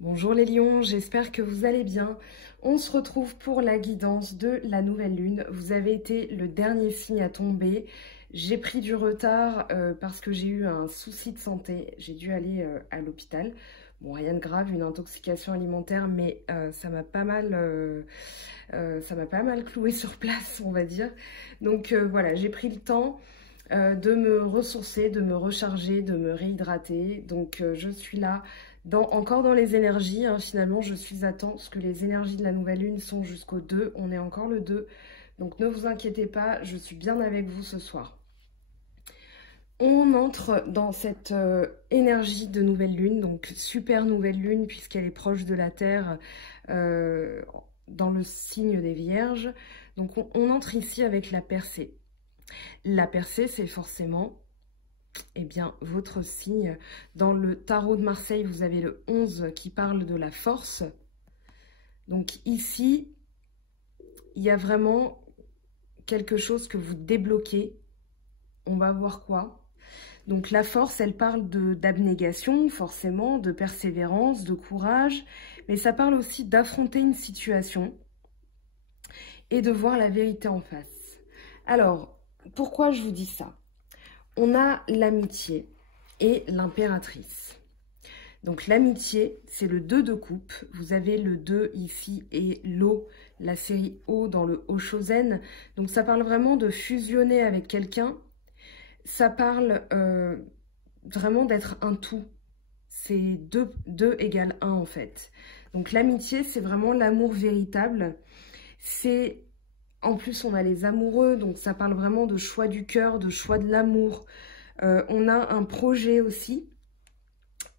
Bonjour les lions, j'espère que vous allez bien. On se retrouve pour la guidance de la nouvelle lune. Vous avez été le dernier signe à tomber. J'ai pris du retard parce que j'ai eu un souci de santé. J'ai dû aller à l'hôpital. Bon, rien de grave, une intoxication alimentaire, mais ça m'a pas mal cloué sur place, on va dire. Donc voilà, j'ai pris le temps de me ressourcer, de me recharger, de me réhydrater. Donc je suis là encore dans les énergies, hein, finalement je suis à temps parce que les énergies de la nouvelle lune sont jusqu'au 2, on est encore le 2. Donc ne vous inquiétez pas, je suis bien avec vous ce soir. On entre dans cette énergie de nouvelle lune, donc super nouvelle lune puisqu'elle est proche de la Terre dans le signe des Vierges. Donc on entre ici avec la percée. La percée, c'est forcément votre signe. Dans le tarot de Marseille, vous avez le 11 qui parle de la force. Donc ici, il y a vraiment quelque chose que vous débloquez. On va voir quoi. Donc la force, elle parle d'abnégation, forcément, de persévérance, de courage. Mais ça parle aussi d'affronter une situation et de voir la vérité en face. Alors, pourquoi je vous dis ça? On a l'amitié et l'impératrice. Donc l'amitié, c'est le 2 de coupe. Vous avez le 2 ici et l'eau, la série O dans le Oshozen. Donc ça parle vraiment de fusionner avec quelqu'un. Ça parle vraiment d'être un tout. C'est 2 égale 1 en fait. Donc l'amitié, c'est vraiment l'amour véritable. C'est... En plus, on a les amoureux, donc ça parle vraiment de choix du cœur, de choix de l'amour. On a un projet aussi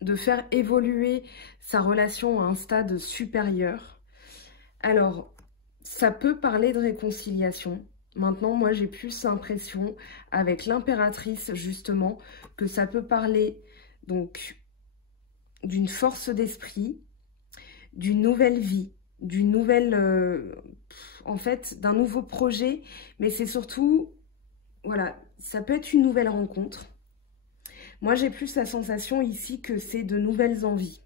de faire évoluer sa relation à un stade supérieur. Alors, ça peut parler de réconciliation. Maintenant, moi, j'ai plus l'impression, avec l'impératrice, justement, que ça peut parler donc d'une force d'esprit, d'une nouvelle vie, d'une nouvelle... en fait, d'un nouveau projet, mais c'est surtout, voilà, ça peut être une nouvelle rencontre. Moi, j'ai plus la sensation ici que c'est de nouvelles envies.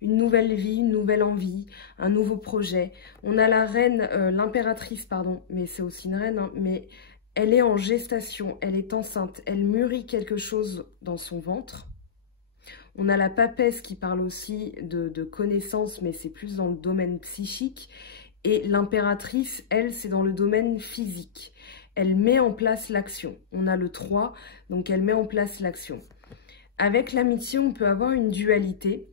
Une nouvelle vie, une nouvelle envie, un nouveau projet. On a la reine, l'impératrice, pardon, mais c'est aussi une reine, hein, mais elle est en gestation, elle est enceinte, elle mûrit quelque chose dans son ventre. On a la papesse qui parle aussi de connaissances, mais c'est plus dans le domaine psychique. Et l'impératrice, elle, c'est dans le domaine physique. Elle met en place l'action. On a le 3, donc elle met en place l'action. Avec l'amitié, on peut avoir une dualité,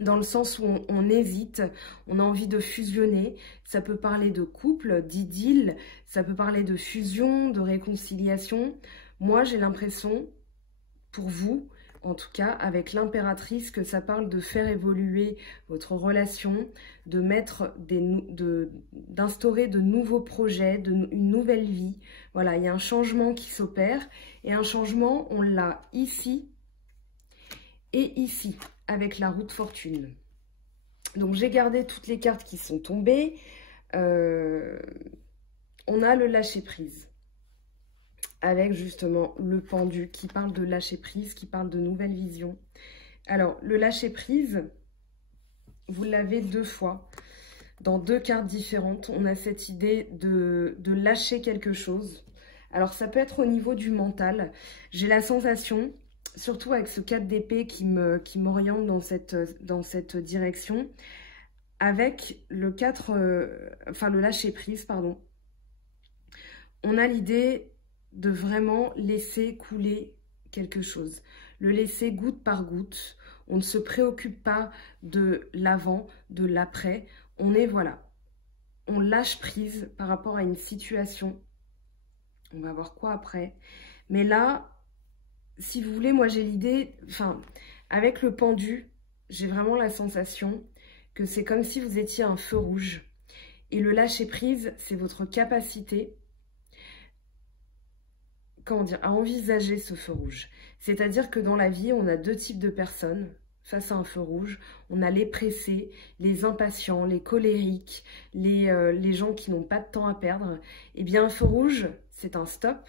dans le sens où on hésite, on a envie de fusionner. Ça peut parler de couple, d'idylle, ça peut parler de fusion, de réconciliation. Moi, j'ai l'impression, pour vous, en tout cas avec l'impératrice, que ça parle de faire évoluer votre relation, de mettre d'instaurer de nouveaux projets, une nouvelle vie. Voilà, il y a un changement qui s'opère et un changement, on l'a ici et ici avec la roue de fortune. Donc j'ai gardé toutes les cartes qui sont tombées. On a le lâcher prise, avec justement le pendu qui parle de lâcher prise, qui parle de nouvelles visions. Alors, le lâcher prise, vous l'avez 2 fois, dans 2 cartes différentes. On a cette idée de lâcher quelque chose. Alors, ça peut être au niveau du mental. J'ai la sensation, surtout avec ce 4 d'épée qui m'oriente dans cette direction, avec le 4, le lâcher prise, pardon. On a l'idée de vraiment laisser couler quelque chose, le laisser goutte par goutte. On ne se préoccupe pas de l'avant, de l'après. On est, voilà, on lâche prise par rapport à une situation. On va voir quoi après. Mais là, si vous voulez, moi j'ai l'idée, avec le pendu, j'ai vraiment la sensation que c'est comme si vous étiez un feu rouge. Et le lâcher prise, c'est votre capacité à envisager ce feu rouge. C'est-à-dire que dans la vie, on a 2 types de personnes face à un feu rouge. On a les pressés, les impatients, les colériques, les gens qui n'ont pas de temps à perdre. Eh bien, un feu rouge, c'est un stop.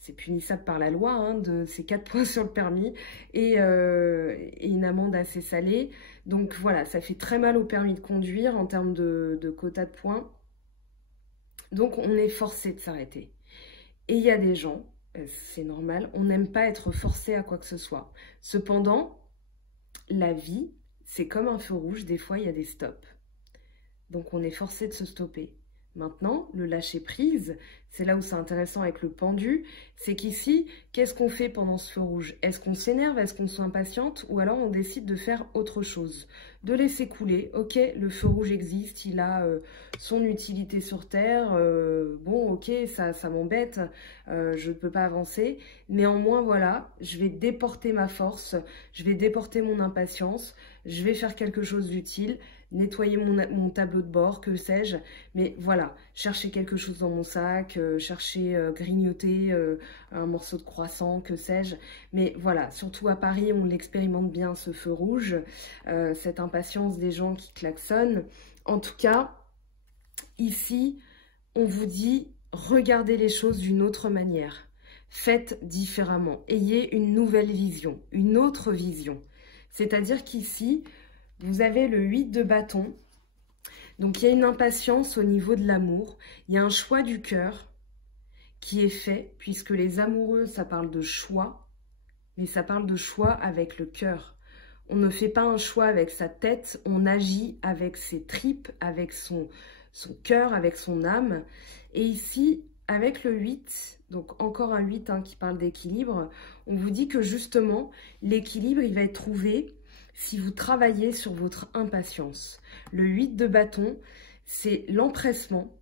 c'est punissable par la loi, hein, c'est 4 points sur le permis et une amende assez salée. Donc voilà, ça fait très mal au permis de conduire en termes de quota de points. Donc on est forcé de s'arrêter. Et il y a des gens, c'est normal, on n'aime pas être forcé à quoi que ce soit. Cependant, la vie, c'est comme un feu rouge, des fois il y a des stops. Donc on est forcé de se stopper. Maintenant, le lâcher prise, c'est là où c'est intéressant avec le pendu, c'est qu'ici, qu'est-ce qu'on fait pendant ce feu rouge? Est-ce qu'on s'énerve? Est-ce qu'on s'impatiente? Ou alors on décide de faire autre chose? De laisser couler, ok, le feu rouge existe, il a son utilité sur Terre, bon ok, ça m'embête, je ne peux pas avancer. Néanmoins, voilà, je vais déporter ma force, je vais déporter mon impatience, je vais faire quelque chose d'utile, nettoyer mon tableau de bord, que sais-je, mais voilà, chercher quelque chose dans mon sac, grignoter un morceau de croissant, que sais-je, mais voilà, surtout à Paris, on l'expérimente bien ce feu rouge, cette impatience des gens qui klaxonnent. En tout cas, ici, on vous dit, regardez les choses d'une autre manière, faites différemment, ayez une nouvelle vision, une autre vision, c'est-à-dire qu'ici, vous avez le 8 de bâton, donc il y a une impatience au niveau de l'amour, il y a un choix du cœur qui est fait, puisque les amoureux, ça parle de choix, mais ça parle de choix avec le cœur. On ne fait pas un choix avec sa tête, on agit avec ses tripes, avec son cœur, avec son âme. Et ici, avec le 8, donc encore un 8 qui parle d'équilibre, on vous dit que justement, l'équilibre, il va être trouvé si vous travaillez sur votre impatience. Le 8 de bâton, c'est l'empressement.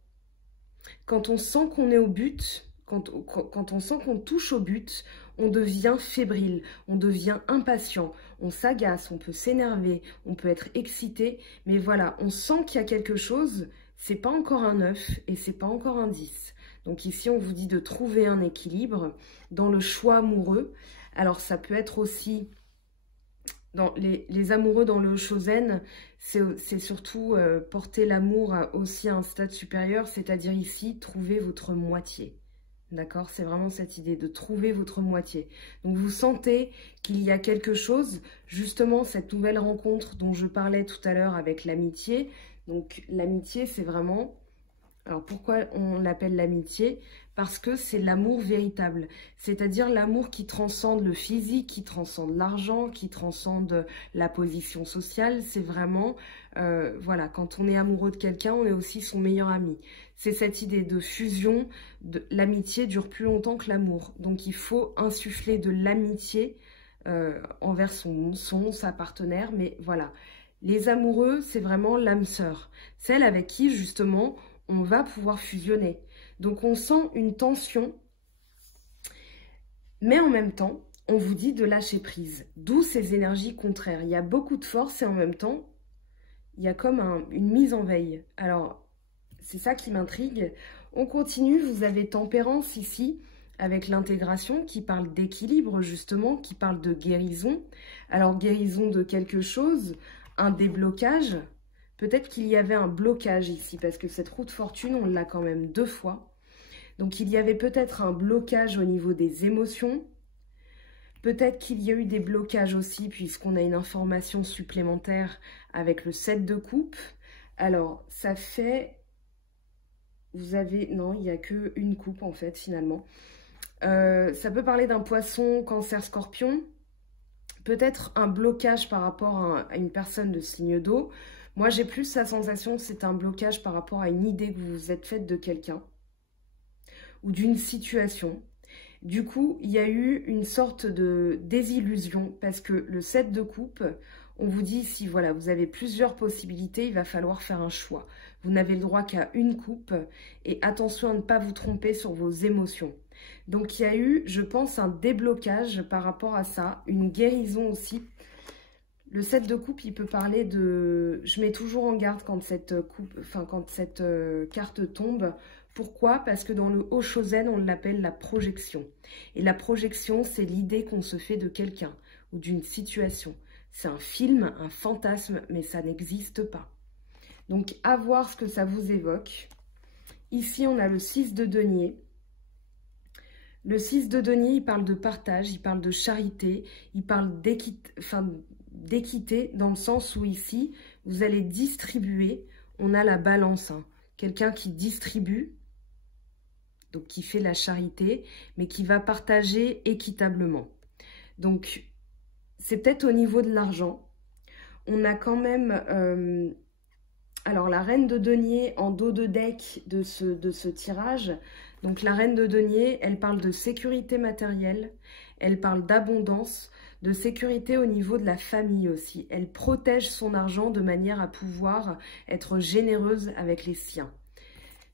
Quand on sent qu'on est au but, quand on sent qu'on touche au but, on devient fébrile, on devient impatient, on s'agace, on peut s'énerver, on peut être excité, mais voilà, on sent qu'il y a quelque chose, c'est pas encore un 9 et c'est pas encore un 10. Donc ici, on vous dit de trouver un équilibre dans le choix amoureux. Alors ça peut être aussi... Dans les amoureux dans le Shosen, c'est surtout porter l'amour aussi à un stade supérieur, c'est-à-dire ici, trouver votre moitié. D'accord? C'est vraiment cette idée de trouver votre moitié. Donc vous sentez qu'il y a quelque chose, justement cette nouvelle rencontre dont je parlais tout à l'heure avec l'amitié. Donc l'amitié, c'est vraiment... Alors pourquoi on l'appelle l'amitié? Parce que c'est l'amour véritable, c'est-à-dire l'amour qui transcende le physique, qui transcende l'argent, qui transcende la position sociale. C'est vraiment, voilà, quand on est amoureux de quelqu'un, on est aussi son meilleur ami. C'est cette idée de fusion, l'amitié dure plus longtemps que l'amour. Donc il faut insuffler de l'amitié envers sa partenaire, mais voilà. Les amoureux, c'est vraiment l'âme sœur, celle avec qui justement on va pouvoir fusionner. Donc on sent une tension, mais en même temps, on vous dit de lâcher prise. D'où ces énergies contraires. Il y a beaucoup de force et en même temps, il y a comme une mise en veille. Alors, c'est ça qui m'intrigue. On continue, vous avez tempérance ici, avec l'intégration qui parle d'équilibre justement, qui parle de guérison. Alors, guérison de quelque chose, un déblocage. Peut-être qu'il y avait un blocage ici, parce que cette roue de fortune, on l'a quand même 2 fois. Donc, il y avait peut-être un blocage au niveau des émotions. Peut-être qu'il y a eu des blocages aussi, puisqu'on a une information supplémentaire avec le 7 de coupe. Alors, ça fait... Vous avez... Non, il n'y a qu'une coupe, en fait, finalement. Ça peut parler d'un poisson, cancer, scorpion. Peut-être un blocage par rapport à une personne de signe d'eau. Moi, j'ai plus la sensation que c'est un blocage par rapport à une idée que vous vous êtes faite de quelqu'un ou d'une situation. Du coup, il y a eu une sorte de désillusion parce que le 7 de coupe, on vous dit si voilà, vous avez plusieurs possibilités, il va falloir faire un choix. Vous n'avez le droit qu'à une coupe et attention à ne pas vous tromper sur vos émotions. Donc, il y a eu, je pense, un déblocage par rapport à ça, une guérison aussi. Le 7 de coupe, il peut parler de... Je mets toujours en garde quand cette carte tombe. Pourquoi? Parce que dans le Oshozen, on l'appelle la projection. Et la projection, c'est l'idée qu'on se fait de quelqu'un ou d'une situation. C'est un film, un fantasme, mais ça n'existe pas. Donc, à voir ce que ça vous évoque. Ici, on a le 6 de denier. Le 6 de denier, il parle de partage, il parle de charité, il parle d'équité dans le sens où ici, vous allez distribuer. On a la balance, hein. Quelqu'un qui distribue, donc qui fait la charité, mais qui va partager équitablement. Donc, c'est peut-être au niveau de l'argent. On a quand même... alors, la reine de denier en dos de deck de ce tirage. Donc, la reine de denier, elle parle de sécurité matérielle, elle parle d'abondance, de sécurité au niveau de la famille aussi. Elle protège son argent de manière à pouvoir être généreuse avec les siens.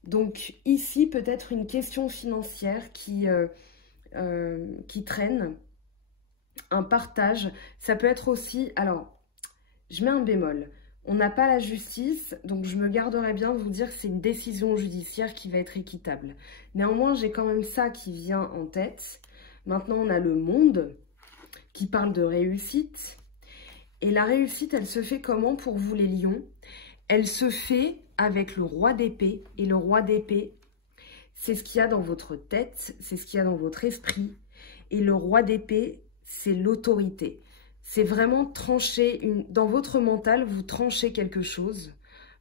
Donc, ici, peut-être une question financière qui traîne, un partage. Ça peut être aussi... Alors, je mets un bémol. On n'a pas la justice, donc je me garderai bien de vous dire que c'est une décision judiciaire qui va être équitable. Néanmoins, j'ai quand même ça qui vient en tête. Maintenant, on a le monde qui parle de réussite. Et la réussite, elle se fait comment pour vous les lions? Elle se fait avec le roi d'épée. Et le roi d'épée, c'est ce qu'il y a dans votre tête, c'est ce qu'il y a dans votre esprit. Et le roi d'épée, c'est l'autorité. C'est vraiment trancher, dans votre mental, vous tranchez quelque chose.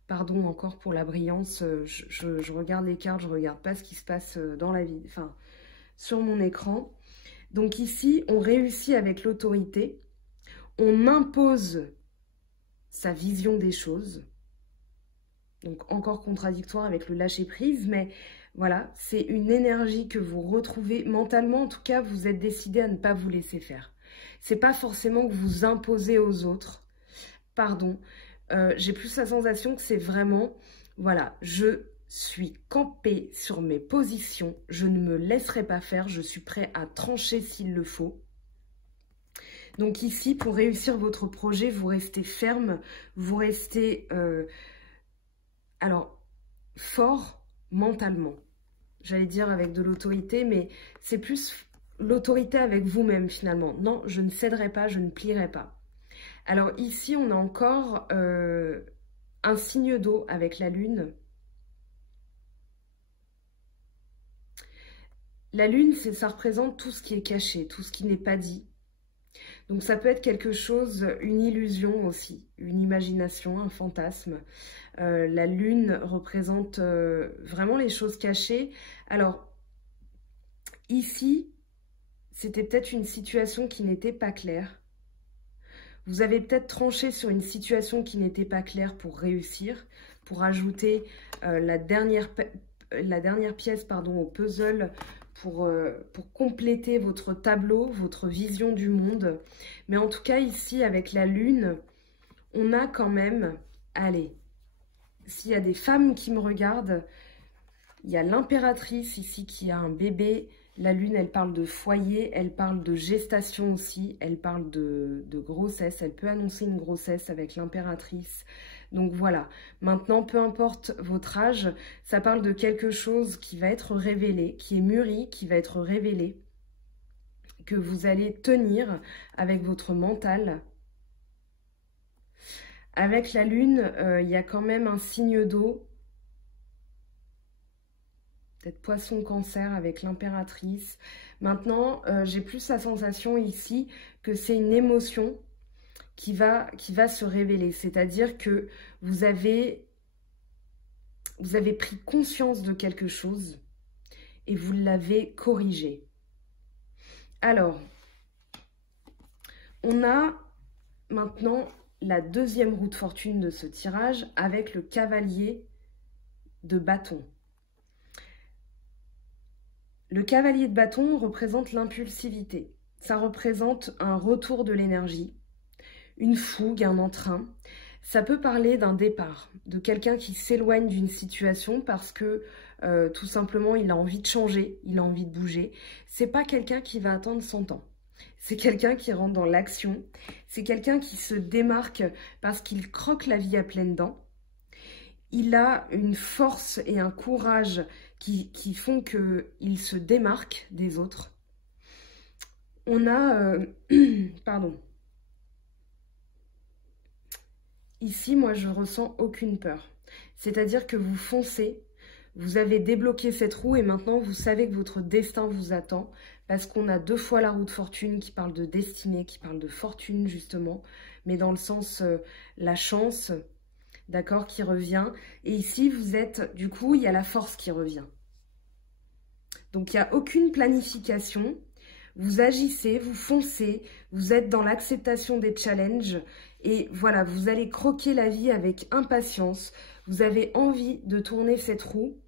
Pardon encore pour la brillance, je regarde les cartes, je ne regarde pas ce qui se passe dans la vie, enfin, sur mon écran. Donc ici, on réussit avec l'autorité, on impose sa vision des choses. Donc encore contradictoire avec le lâcher-prise, mais voilà, c'est une énergie que vous retrouvez mentalement. En tout cas, vous êtes décidé à ne pas vous laisser faire. C'est pas forcément que vous imposez aux autres. Pardon, j'ai plus la sensation que c'est vraiment, voilà, je suis campée sur mes positions, je ne me laisserai pas faire, je suis prêt à trancher s'il le faut. Donc ici, pour réussir votre projet, vous restez ferme, vous restez, alors, fort mentalement. J'allais dire avec de l'autorité, mais c'est plus l'autorité avec vous-même finalement. Non, je ne céderai pas, je ne plierai pas. Alors ici, on a encore un signe d'eau avec la lune. La lune, ça représente tout ce qui est caché, tout ce qui n'est pas dit. Donc ça peut être quelque chose, une illusion aussi, une imagination, un fantasme. La lune représente vraiment les choses cachées. Alors, ici, c'était peut-être une situation qui n'était pas claire. Vous avez peut-être tranché sur une situation qui n'était pas claire pour réussir, pour ajouter la dernière pièce au puzzle, pour compléter votre tableau, votre vision du monde. Mais en tout cas, ici, avec la lune, on a quand même... Allez, s'il y a des femmes qui me regardent, il y a l'impératrice ici qui a un bébé. La lune, elle parle de foyer, elle parle de gestation aussi, elle parle de grossesse. Elle peut annoncer une grossesse avec l'impératrice. Donc voilà, maintenant, peu importe votre âge, ça parle de quelque chose qui va être révélé, qui est mûri, qui va être révélé, que vous allez tenir avec votre mental. Avec la lune, il y a quand même un signe d'eau. Peut-être poisson cancer avec l'impératrice. Maintenant, j'ai plus la sensation ici que c'est une émotion qui va se révéler. C'est-à-dire que vous avez pris conscience de quelque chose et vous l'avez corrigé. Alors, on a maintenant la deuxième roue de fortune de ce tirage avec le cavalier de bâton. Le cavalier de bâton représente l'impulsivité. Ça représente un retour de l'énergie, une fougue, un entrain. Ça peut parler d'un départ, de quelqu'un qui s'éloigne d'une situation parce que tout simplement il a envie de changer, il a envie de bouger. C'est pas quelqu'un qui va attendre 100 ans. C'est quelqu'un qui rentre dans l'action. C'est quelqu'un qui se démarque parce qu'il croque la vie à pleines dents. Il a une force et un courage qui font qu'il se démarque des autres. On a... pardon. Ici, moi, je ressens aucune peur. C'est-à-dire que vous foncez, Vous avez débloqué cette roue et maintenant vous savez que votre destin vous attend parce qu'on a 2 fois la roue de fortune qui parle de destinée, qui parle de fortune justement, mais dans le sens la chance, d'accord, qui revient. Et ici, vous êtes, du coup, il y a la force qui revient. Donc, il n'y a aucune planification. Vous agissez, vous foncez, vous êtes dans l'acceptation des challenges. Et voilà, vous allez croquer la vie avec impatience. Vous avez envie de tourner cette roue.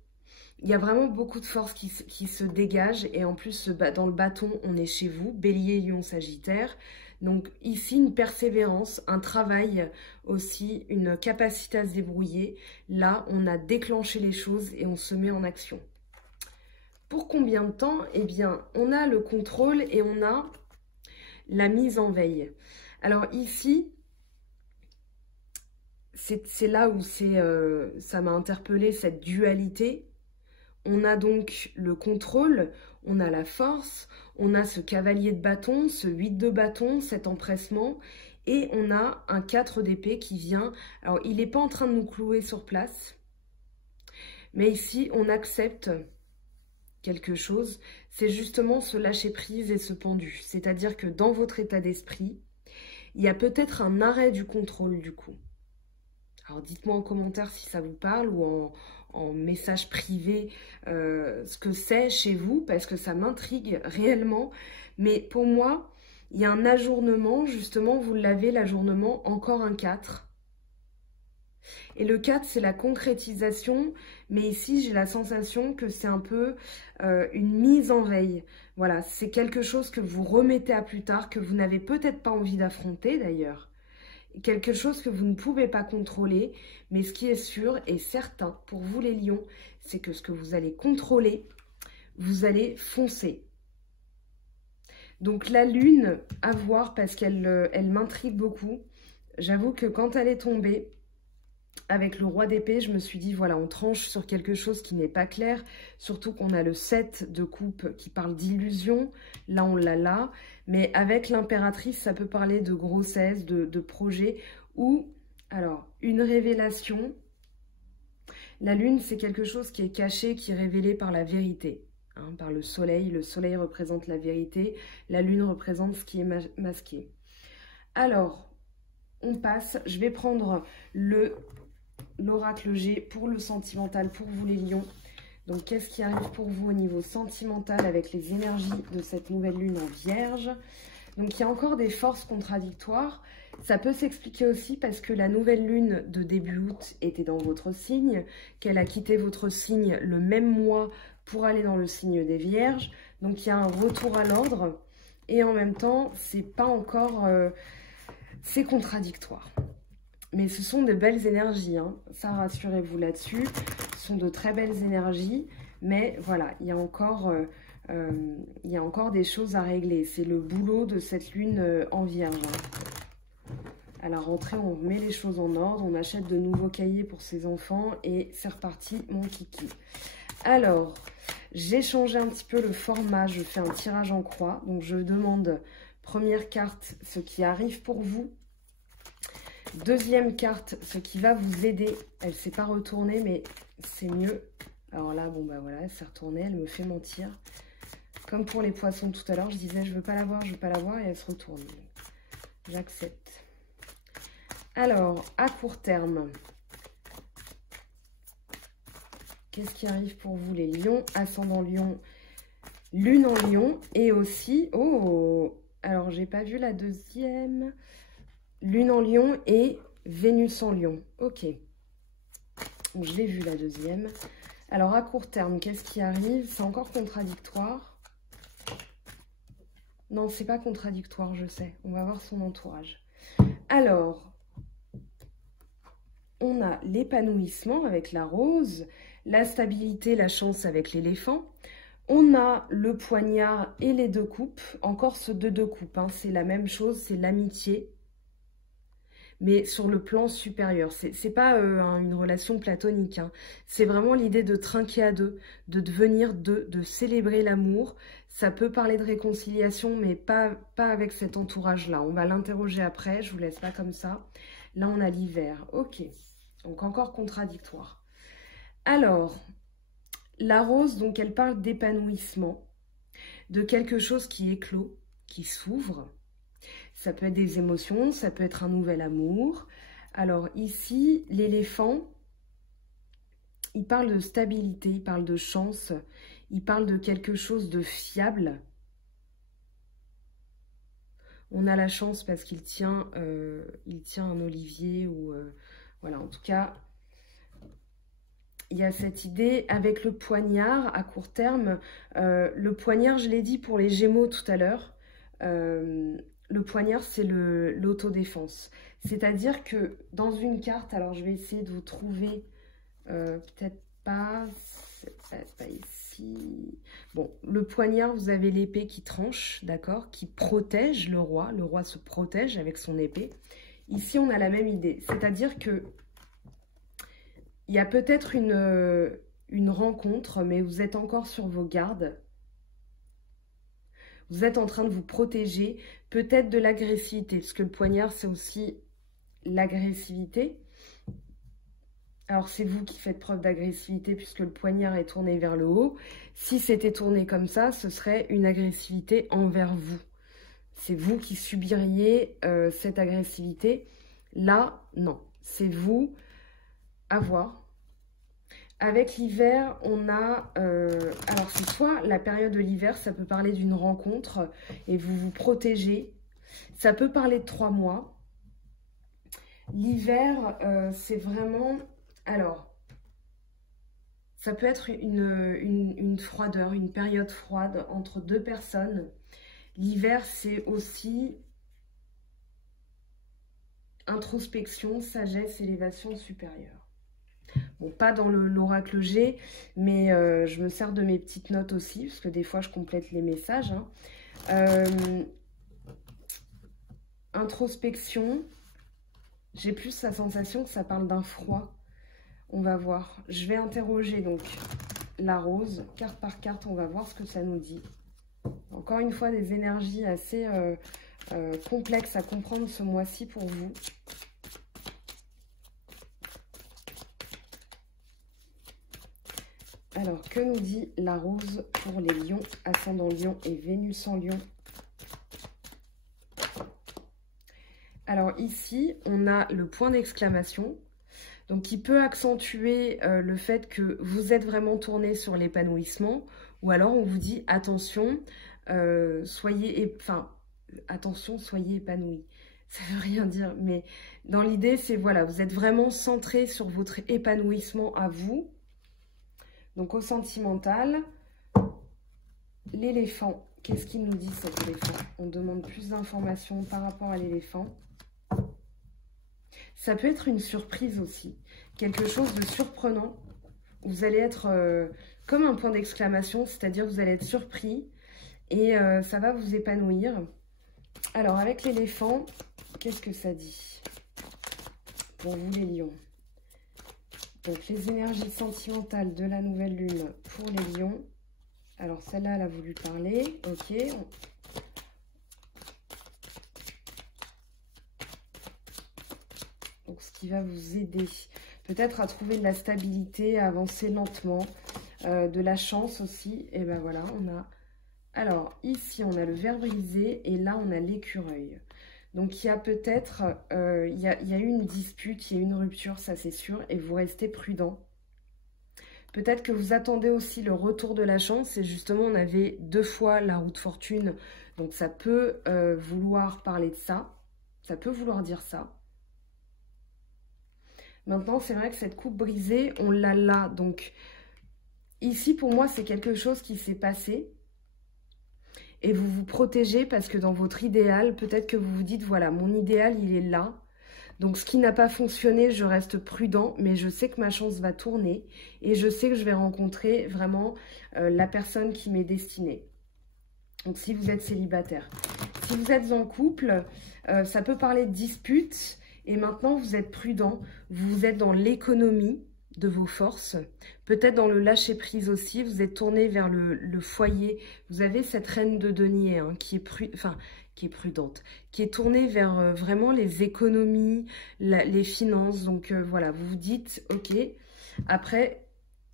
Il y a vraiment beaucoup de force qui se dégage. Et en plus, dans le bâton, on est chez vous, Bélier, Lion, Sagittaire. Donc ici, une persévérance, un travail aussi, une capacité à se débrouiller. Là, on a déclenché les choses et on se met en action. Pour combien de temps? Eh bien, on a le contrôle et on a la mise en veille. Alors ici, c'est là où ça m'a interpellée, cette dualité. On a donc le contrôle, on a la force, on a ce cavalier de bâton, ce 8 de bâton, cet empressement, et on a un 4 d'épée qui vient. Alors, il n'est pas en train de nous clouer sur place, mais ici, on accepte quelque chose. C'est justement ce lâcher-prise et ce pendu. C'est-à-dire que dans votre état d'esprit, il y a peut-être un arrêt du contrôle du coup. Alors, dites-moi en commentaire si ça vous parle ou en message privé ce que c'est chez vous, parce que ça m'intrigue réellement. Mais pour moi, il y a un ajournement, justement, vous l'avez, l'ajournement, encore un 4. Et le 4, c'est la concrétisation, mais ici, j'ai la sensation que c'est un peu une mise en veille. Voilà, c'est quelque chose que vous remettez à plus tard, que vous n'avez peut-être pas envie d'affronter d'ailleurs. Quelque chose que vous ne pouvez pas contrôler, mais ce qui est sûr et certain pour vous les lions, c'est que ce que vous allez contrôler, vous allez foncer. Donc la lune, à voir parce qu'elle elle m'intrigue beaucoup. J'avoue que quand elle est tombée, avec le roi d'épée, je me suis dit, voilà, on tranche sur quelque chose qui n'est pas clair, surtout qu'on a le 7 de coupe qui parle d'illusion, là on l'a là, mais avec l'impératrice, ça peut parler de grossesse, de projet, ou, alors, une révélation. La lune, c'est quelque chose qui est caché, qui est révélé par la vérité, hein, par le soleil représente la vérité, la lune représente ce qui est masqué. Alors, on passe, je vais prendre l'oracle G pour le sentimental, pour vous les lions. Donc, qu'est-ce qui arrive pour vous au niveau sentimental avec les énergies de cette nouvelle lune en vierge? Donc, il y a encore des forces contradictoires. Ça peut s'expliquer aussi parce que la nouvelle lune de début août était dans votre signe, qu'elle a quitté votre signe le même mois pour aller dans le signe des vierges. Donc, il y a un retour à l'ordre. Et en même temps, c'est pas encore... c'est contradictoire. Mais ce sont de belles énergies, hein. Ça, rassurez-vous là-dessus. Ce sont de très belles énergies, mais voilà, il y a encore des choses à régler. C'est le boulot de cette lune en vierge, hein. À la rentrée, on met les choses en ordre, on achète de nouveaux cahiers pour ses enfants et c'est reparti, mon kiki. Alors, j'ai changé un petit peu le format, je fais un tirage en croix. Donc, je demande, première carte, ce qui arrive pour vous. Deuxième carte, ce qui va vous aider. Elle ne s'est pas retournée, mais c'est mieux. Alors là, bon, bah voilà, elle s'est retournée, elle me fait mentir. Comme pour les poissons tout à l'heure, je disais, je veux pas la voir, je veux pas la voir, et elle se retourne. J'accepte. Alors, à court terme, qu'est-ce qui arrive pour vous les lions? Ascendant lion, lune en lion, et aussi, oh, alors j'ai pas vu la deuxième... Lune en lion et Vénus en lion. Ok. Donc, je l'ai vu la deuxième. Alors, à court terme, qu'est-ce qui arrive? C'est encore contradictoire. Non, c'est pas contradictoire, je sais. On va voir son entourage. Alors, on a l'épanouissement avec la rose, la stabilité, la chance avec l'éléphant. On a le poignard et les 2 coupes. Encore ce 2 coupes, hein. C'est la même chose, c'est l'amitié. Mais sur le plan supérieur. C'est pas une relation platonique, hein. C'est vraiment l'idée de trinquer à 2, de devenir 2, de célébrer l'amour. Ça peut parler de réconciliation, mais pas avec cet entourage-là. On va l'interroger après, je vous laisse pas comme ça. Là, on a l'hiver. Ok, donc encore contradictoire. Alors, La rose, donc, elle parle d'épanouissement, de quelque chose qui éclot, qui s'ouvre. Ça peut être des émotions, ça peut être un nouvel amour. Alors ici, l'éléphant, il parle de stabilité, il parle de chance, il parle de quelque chose de fiable. On a la chance parce qu'il tient, un olivier ou voilà, en tout cas, il y a cette idée avec le poignard à court terme. Le poignard, je l'ai dit pour les Gémeaux tout à l'heure. Le poignard, c'est l'autodéfense. C'est-à-dire que dans une carte, alors je vais essayer de vous trouver, peut-être pas, c'est pas ici. Bon, le poignard, vous avez l'épée qui tranche, d'accord, qui protège le roi. Le roi se protège avec son épée. Ici, on a la même idée. C'est-à-dire que il y a peut-être une rencontre, mais vous êtes encore sur vos gardes. Vous êtes en train de vous protéger, peut-être de l'agressivité, parce que le poignard, c'est aussi l'agressivité. Alors, c'est vous qui faites preuve d'agressivité, puisque le poignard est tourné vers le haut. Si c'était tourné comme ça, ce serait une agressivité envers vous. C'est vous qui subiriez cette agressivité. Là, non. C'est vous à voir. Avec l'hiver, on a... alors, c'est soit la période de l'hiver, ça peut parler d'une rencontre et vous vous protégez. Ça peut parler de 3 mois. L'hiver, c'est vraiment... Alors, ça peut être une froideur, une période froide entre 2 personnes. L'hiver, c'est aussi introspection, sagesse, élévation supérieure. Bon, pas dans l'oracle G, mais je me sers de mes petites notes aussi, parce que des fois, je complète les messages. Introspection, j'ai plus la sensation que ça parle d'un froid. On va voir. Je vais interroger donc la rose, carte par carte, on va voir ce que ça nous dit. Encore une fois, des énergies assez complexes à comprendre ce mois-ci pour vous. Alors, que nous dit la rose pour les lions, ascendant lion et Vénus en lion? Alors ici, on a le point d'exclamation, donc qui peut accentuer le fait que vous êtes vraiment tourné sur l'épanouissement, ou alors on vous dit attention, soyez épanoui. Ça veut rien dire, mais dans l'idée, c'est voilà, vous êtes vraiment centré sur votre épanouissement à vous. Donc au sentimental, l'éléphant, qu'est-ce qu'il nous dit cet éléphant? On demande plus d'informations par rapport à l'éléphant. Ça peut être une surprise aussi, quelque chose de surprenant. Vous allez être comme un point d'exclamation, c'est-à-dire vous allez être surpris et ça va vous épanouir. Alors avec l'éléphant, qu'est-ce que ça dit pour vous les lions? Donc, les énergies sentimentales de la nouvelle lune pour les lions. Alors, celle-là, elle a voulu parler. Ok. Donc, ce qui va vous aider peut-être à trouver de la stabilité, à avancer lentement, de la chance aussi. Et ben voilà, on a... Alors, ici, on a le ver brisé et là, on a l'écureuil. Donc, il y a peut-être, il y a eu une dispute, il y a eu une rupture, ça c'est sûr, et vous restez prudent. Peut-être que vous attendez aussi le retour de la chance, et justement, on avait 2 fois la roue de fortune, donc ça peut vouloir parler de ça, ça peut vouloir dire ça. Maintenant, c'est vrai que cette coupe brisée, on l'a là, donc ici, pour moi, c'est quelque chose qui s'est passé. Et vous vous protégez parce que dans votre idéal, peut-être que vous vous dites, voilà, mon idéal, il est là. Donc, ce qui n'a pas fonctionné, je reste prudent, mais je sais que ma chance va tourner. Et je sais que je vais rencontrer vraiment la personne qui m'est destinée. Donc, si vous êtes célibataire. Si vous êtes en couple, ça peut parler de dispute. Et maintenant, vous êtes prudent. Vous êtes dans l'économie de vos forces, peut-être dans le lâcher-prise aussi, vous êtes tourné vers le foyer, vous avez cette reine de denier hein, qui est prudente, qui est tournée vers vraiment les économies, les finances, donc voilà, vous vous dites, ok, après,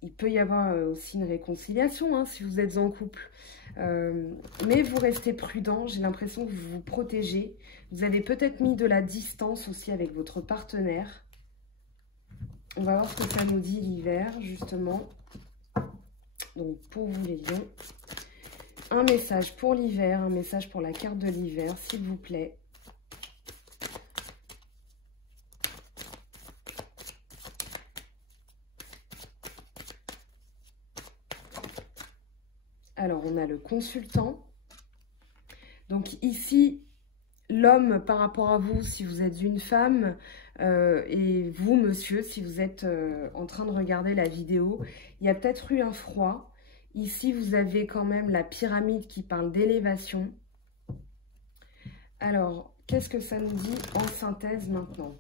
il peut y avoir aussi une réconciliation hein, si vous êtes en couple. Mais vous restez prudent, j'ai l'impression que vous vous protégez. Vous avez peut-être mis de la distance aussi avec votre partenaire. On va voir ce que ça nous dit l'hiver, justement. Donc, pour vous les lions, un message pour l'hiver, un message pour la carte de l'hiver, s'il vous plaît. Alors, on a le consultant. Donc, ici, l'homme par rapport à vous, si vous êtes une femme, et vous, monsieur, si vous êtes en train de regarder la vidéo, il y a peut-être eu un froid. Ici, vous avez quand même la pyramide qui parle d'élévation. Alors, qu'est-ce que ça nous dit en synthèse maintenant?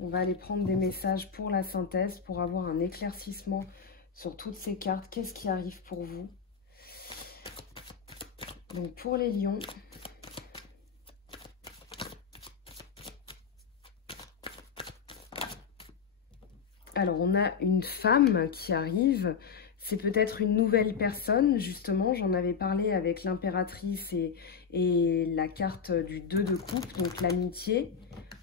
On va aller prendre des messages pour la synthèse, pour avoir un éclaircissement sur toutes ces cartes. Qu'est-ce qui arrive pour vous? Donc, pour les lions... Alors, on a une femme qui arrive, c'est peut-être une nouvelle personne, justement, j'en avais parlé avec l'impératrice et la carte du 2 de coupe, donc l'amitié.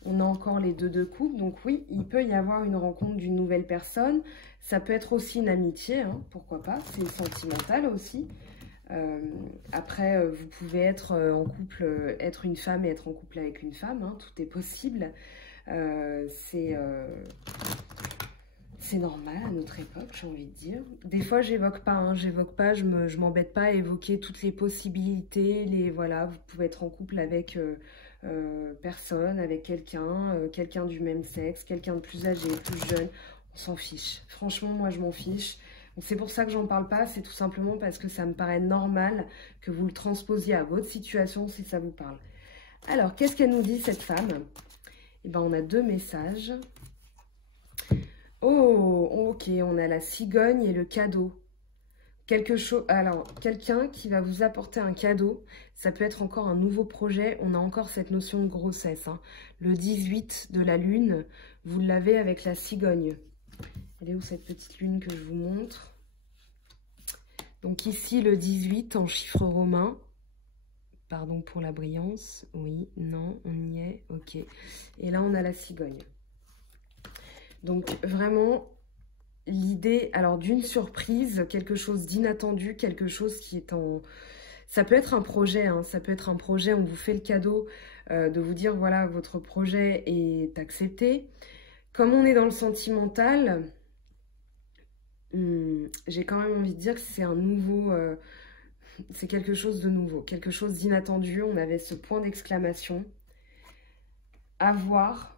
On a encore les 2 de coupe, donc oui, il peut y avoir une rencontre d'une nouvelle personne. Ça peut être aussi une amitié, hein, pourquoi pas, c'est sentimental aussi. Après, vous pouvez être en couple, être une femme et être en couple avec une femme, hein, tout est possible. C'est normal à notre époque, j'ai envie de dire. Des fois, j'évoque pas, hein, je m'embête pas à évoquer toutes les possibilités. Voilà, vous pouvez être en couple avec personne, avec quelqu'un du même sexe, quelqu'un de plus âgé, plus jeune. On s'en fiche. Franchement, moi, je m'en fiche. C'est pour ça que j'en parle pas, c'est tout simplement parce que ça me paraît normal que vous le transposiez à votre situation si ça vous parle. Alors, qu'est-ce qu'elle nous dit, cette femme? Eh ben, on a 2 messages. Oh, ok, on a la cigogne et le cadeau. Alors, quelqu'un qui va vous apporter un cadeau, ça peut être encore un nouveau projet. On a encore cette notion de grossesse. Hein. Le 18 de la lune, vous l'avez avec la cigogne. Elle est où cette petite lune que je vous montre? Donc ici, le 18 en chiffre romain. Pardon pour la brillance. Oui, non, on y est. Ok. Et là, on a la cigogne. Donc vraiment, l'idée, alors d'une surprise, quelque chose d'inattendu, quelque chose qui est en... Ça peut être un projet, hein, ça peut être un projet, on vous fait le cadeau de vous dire, voilà, votre projet est accepté. Comme on est dans le sentimental, j'ai quand même envie de dire que c'est un nouveau... c'est quelque chose de nouveau, quelque chose d'inattendu. On avait ce point d'exclamation. À voir.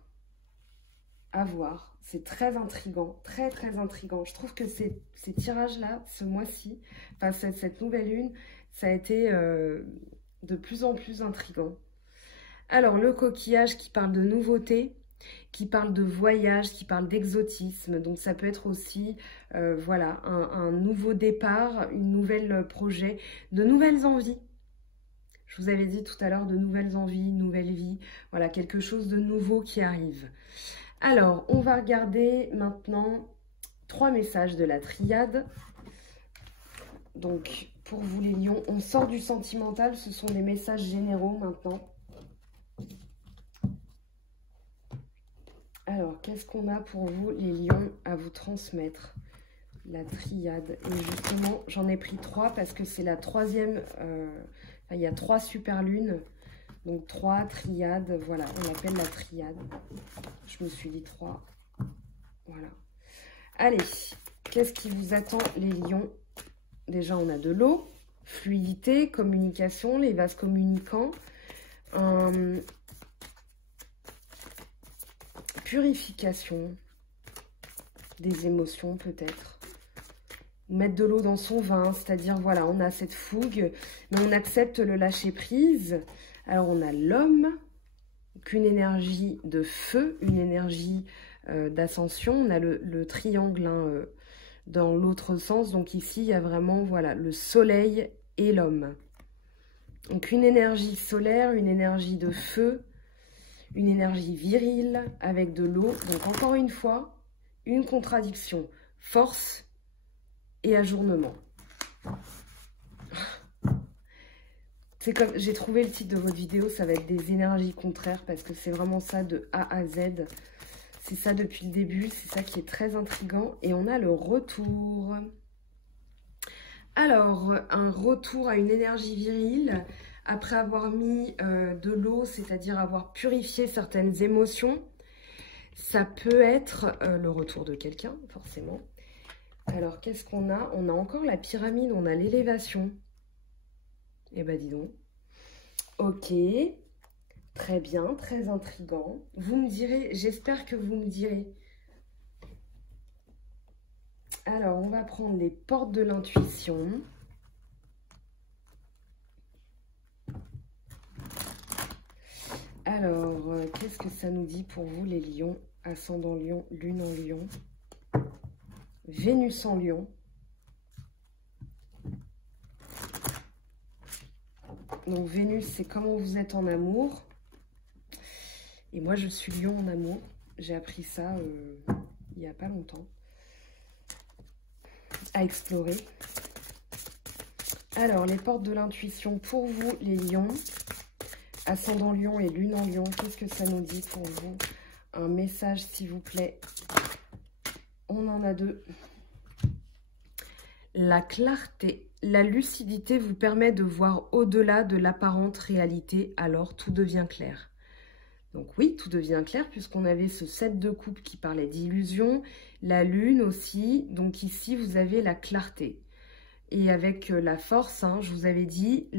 À voir. C'est très intriguant, très très intriguant. Je trouve que ces tirages-là, ce mois-ci, enfin cette nouvelle lune, ça a été de plus en plus intriguant. Alors, le coquillage qui parle de nouveauté, qui parle de voyage, qui parle d'exotisme. Donc, ça peut être aussi, voilà, un nouveau départ, une nouvelle projet, de nouvelles envies. Je vous avais dit tout à l'heure, de nouvelles envies, une nouvelle vie. Voilà, quelque chose de nouveau qui arrive. Alors, on va regarder maintenant 3 messages de la triade. Donc, pour vous les lions, on sort du sentimental, ce sont des messages généraux maintenant. Alors, qu'est-ce qu'on a pour vous les lions à vous transmettre? La triade. Et justement, j'en ai pris 3 parce que c'est la 3e, il y a 3 super lunes. Donc 3, triade, voilà, on l'appelle la triade. Je me suis dit 3. Voilà. Allez, qu'est-ce qui vous attend les lions? Déjà, on a de l'eau, fluidité, communication, les vases communicants, purification des émotions peut-être. Mettre de l'eau dans son vin, c'est-à-dire, voilà, on a cette fougue, mais on accepte le lâcher-prise. Alors, on a l'homme, qu'une énergie de feu, une énergie d'ascension. On a le triangle hein, dans l'autre sens. Donc ici, il y a vraiment voilà, le soleil et l'homme. Donc une énergie solaire, une énergie de feu, une énergie virile avec de l'eau. Donc encore une fois, une contradiction. Force et ajournement. C'est comme, j'ai trouvé le titre de votre vidéo, ça va être des énergies contraires parce que c'est vraiment ça de A à Z. C'est ça depuis le début, c'est ça qui est très intriguant. Et on a le retour. Alors, un retour à une énergie virile après avoir mis de l'eau, c'est-à-dire avoir purifié certaines émotions. Ça peut être le retour de quelqu'un, forcément. Alors, qu'est-ce qu'on a? On a encore la pyramide, on a l'élévation. Eh ben, dis donc. Ok, très bien, très intriguant. Vous me direz, j'espère que vous me direz. Alors, on va prendre les portes de l'intuition. Alors, qu'est-ce que ça nous dit pour vous, les lions? Ascendant lion, lune en lion, Vénus en lion. Donc, Vénus, c'est comment vous êtes en amour. Et moi, je suis lion en amour. J'ai appris ça il n'y a pas longtemps. À explorer. Alors, les portes de l'intuition pour vous, les lions. Ascendant lion et lune en lion, qu'est-ce que ça nous dit pour vous? Un message, s'il vous plaît. On en a deux. La clarté, la lucidité vous permet de voir au-delà de l'apparente réalité, alors tout devient clair. Donc oui, tout devient clair puisqu'on avait ce 7 de coupe qui parlait d'illusion, la lune aussi, donc ici vous avez la clarté. Et avec la force, hein, je vous avais dit,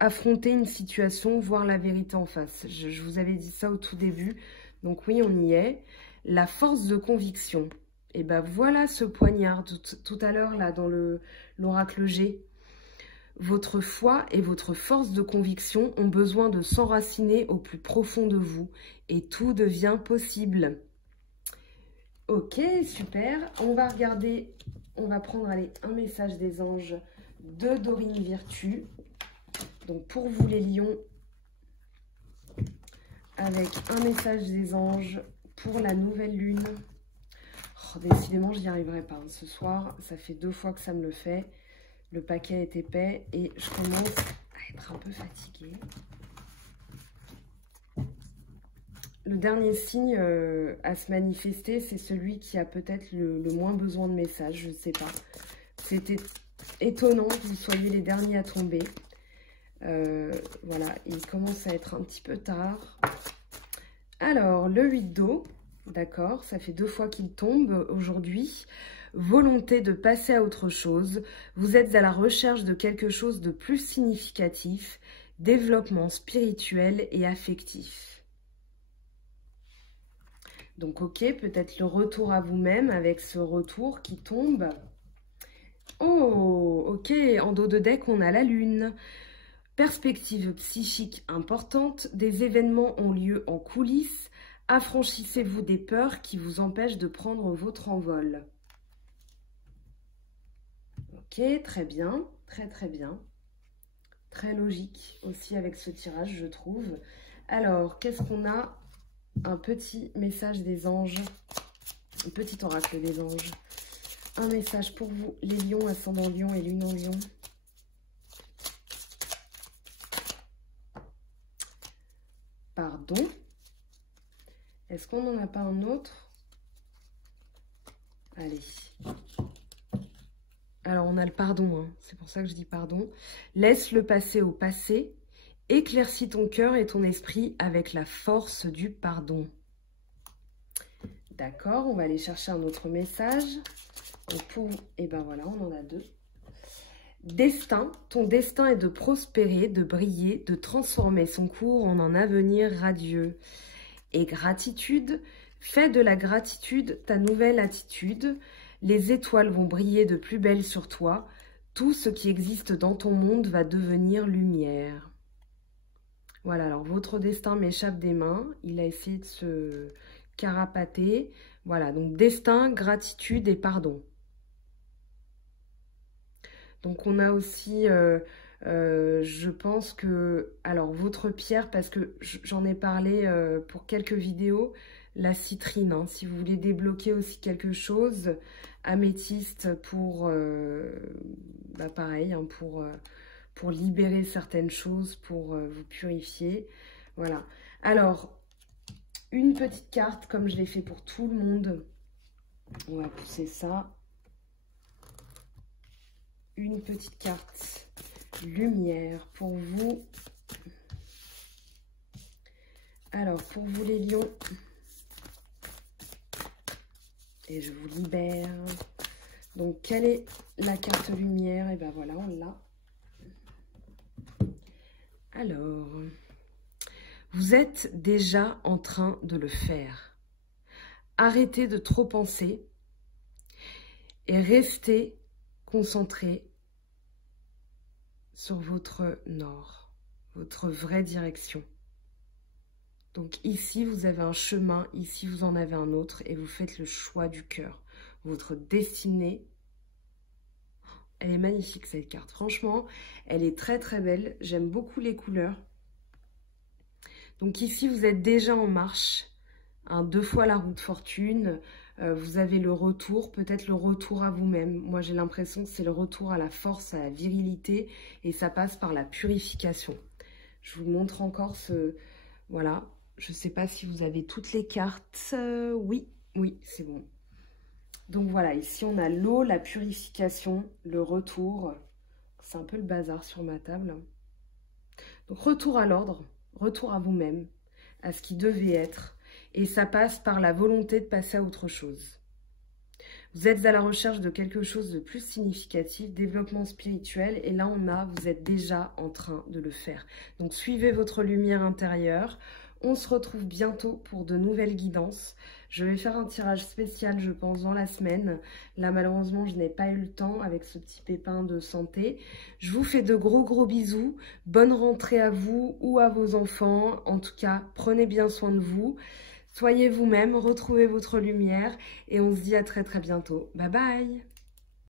affronter une situation, voir la vérité en face. Je vous avais dit ça au tout début, donc oui, on y est. La force de conviction. Et ben voilà ce poignard tout à l'heure là dans l'oracle G. Votre foi et votre force de conviction ont besoin de s'enraciner au plus profond de vous et tout devient possible. Ok, super. On va regarder, on va prendre allez, un message des anges de Dorine Virtue. Donc pour vous les lions, avec un message des anges pour la nouvelle lune. Oh, décidément, je n'y arriverai pas. Hein. Ce soir, ça fait 2 fois que ça me le fait. Le paquet est épais et je commence à être un peu fatiguée. Le dernier signe à se manifester, c'est celui qui a peut-être le moins besoin de messages, je ne sais pas. C'était étonnant que vous soyez les derniers à tomber. Voilà, il commence à être un petit peu tard. Alors, le 8 d'eau, d'accord, ça fait 2 fois qu'il tombe aujourd'hui. Volonté de passer à autre chose. Vous êtes à la recherche de quelque chose de plus significatif. Développement spirituel et affectif. Donc, ok, peut-être le retour à vous-même avec ce retour qui tombe. Oh, ok, en dos de deck, on a la lune. Perspective psychique importante, des événements ont lieu en coulisses. Affranchissez-vous des peurs qui vous empêchent de prendre votre envol. Ok, très bien, très bien. Très logique aussi avec ce tirage, je trouve. Alors, qu'est-ce qu'on a? Un petit message des anges, un petit oracle des anges. Un message pour vous, les lions, ascendant lion et lune en lion. Pardon. Est-ce qu'on n'en a pas un autre? Allez. Alors, on a le pardon, hein. C'est pour ça que je dis pardon. Laisse le passé au passé. Éclaircis ton cœur et ton esprit avec la force du pardon. D'accord, on va aller chercher un autre message. Donc pour, et ben voilà, on en a 2. Destin, ton destin est de prospérer, de briller, de transformer son cours en un avenir radieux. Et gratitude, fais de la gratitude ta nouvelle attitude. Les étoiles vont briller de plus belle sur toi. Tout ce qui existe dans ton monde va devenir lumière. Voilà, alors votre destin m'échappe des mains. Il a essayé de se carapater. Voilà, donc destin, gratitude et pardon. Donc on a aussi, je pense que, alors votre pierre, parce que j'en ai parlé pour quelques vidéos, la citrine, hein, si vous voulez débloquer aussi quelque chose. Améthyste pour, pareil, hein, pour libérer certaines choses, pour vous purifier. Voilà. Alors, une petite carte, comme je l'ai fait pour tout le monde. On va pousser ça. Une petite carte lumière pour vous. Alors, pour vous les lions, et je vous libère. Donc, quelle est la carte lumière? Et ben voilà, on l'a. Alors, vous êtes déjà en train de le faire. Arrêtez de trop penser et restez concentré sur votre nord, votre vraie direction. Donc ici, vous avez un chemin, ici, vous en avez un autre et vous faites le choix du cœur. Votre destinée, elle est magnifique cette carte. Franchement, elle est très très belle. J'aime beaucoup les couleurs. Donc ici, vous êtes déjà en marche. Hein, 2 fois la roue de fortune. Vous avez le retour, peut-être le retour à vous-même. Moi, j'ai l'impression que c'est le retour à la force, à la virilité. Et ça passe par la purification. Je vous montre encore ce... Voilà. Je ne sais pas si vous avez toutes les cartes. Oui, c'est bon. Donc voilà, ici on a l'eau, la purification, le retour. C'est un peu le bazar sur ma table. Donc retour à l'ordre, retour à vous-même, à ce qui devait être. Et ça passe par la volonté de passer à autre chose. Vous êtes à la recherche de quelque chose de plus significatif, développement spirituel. Et là, vous êtes déjà en train de le faire. Donc suivez votre lumière intérieure. On se retrouve bientôt pour de nouvelles guidances. Je vais faire un tirage spécial, je pense, dans la semaine. Là, malheureusement, je n'ai pas eu le temps avec ce petit pépin de santé. Je vous fais de gros bisous. Bonne rentrée à vous ou à vos enfants. En tout cas, prenez bien soin de vous. Soyez vous-même, retrouvez votre lumière et on se dit à très bientôt. Bye bye!